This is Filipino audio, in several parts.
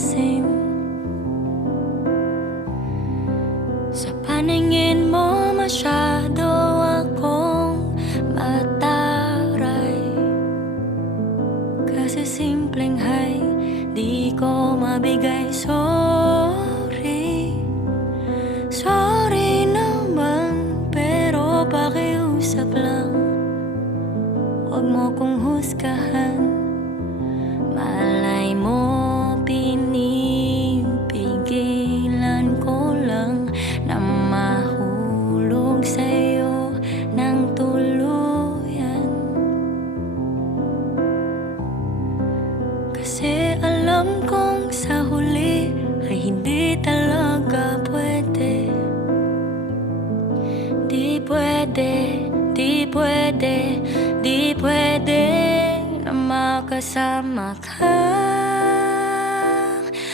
napapansin. Sa paningin mo masyado akong mataray, kasi simpleng hay di ko mabigay. Sorry, sorry naman, pero pakiusap lang, huwag mo kong husgahan. Malay mo pinipigilan ko lang na mahulog sa'yo ng tuluyan. Kasi alam kong sa huli ay hindi talaga pwede. Di pwede, di pwede, di pwede na makasama ka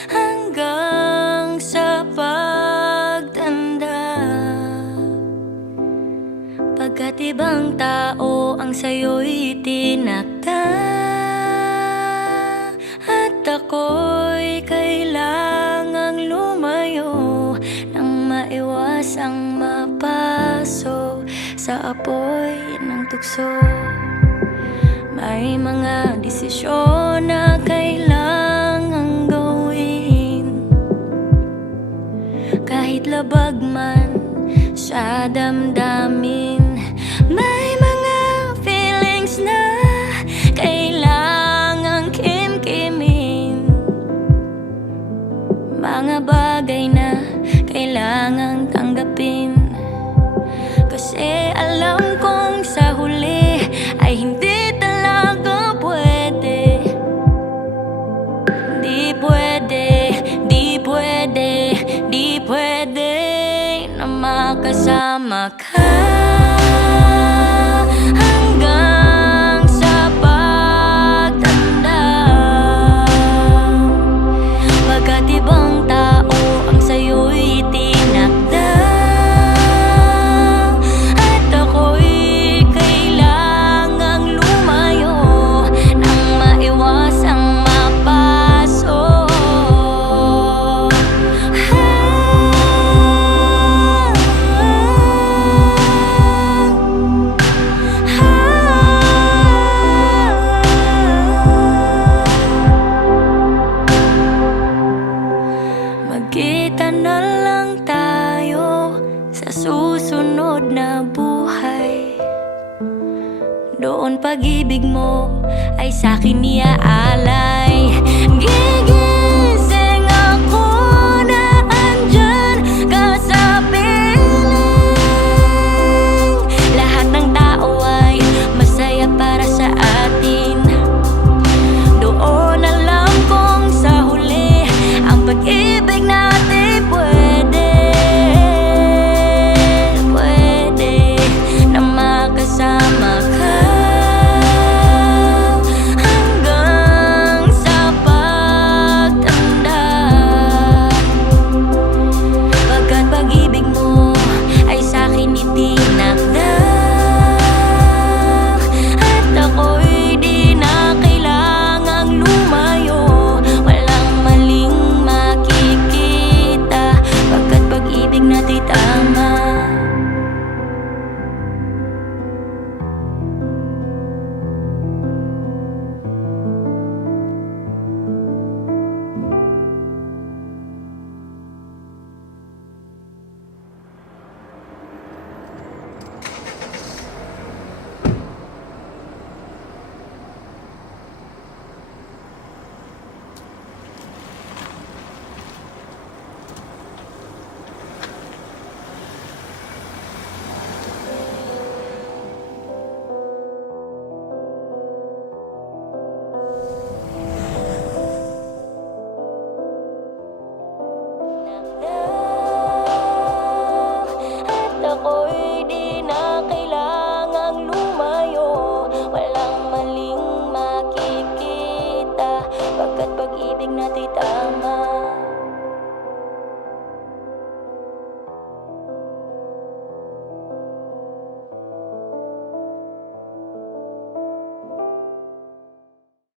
hanggang sa pagtanda. Pagkat ibang tao ang sa'yo'y tinakda, at ako'y kailangang lumayo nang maiwasang mapaso sa apoy ng tukso. May mga desisyon na kailangang gawin, kahit labag man sa damdamin. May mga feelings na kailangang kimkimin, mga bagay na kailangang tanggapin. Kasi alam kong sa huli ay hindi talaga pwede. Di pwede, di pwede, di pwede na makasama ka hanggang sa pagtanda. Pagkat ibang tao ang sa'yo'y tinakda, at ako'y kailangang lumayo nang maiwasang mapaso. Magkita na lang tayo sa susunod na buhay. Doon pag-ibig mo ay sa'kin iaalay.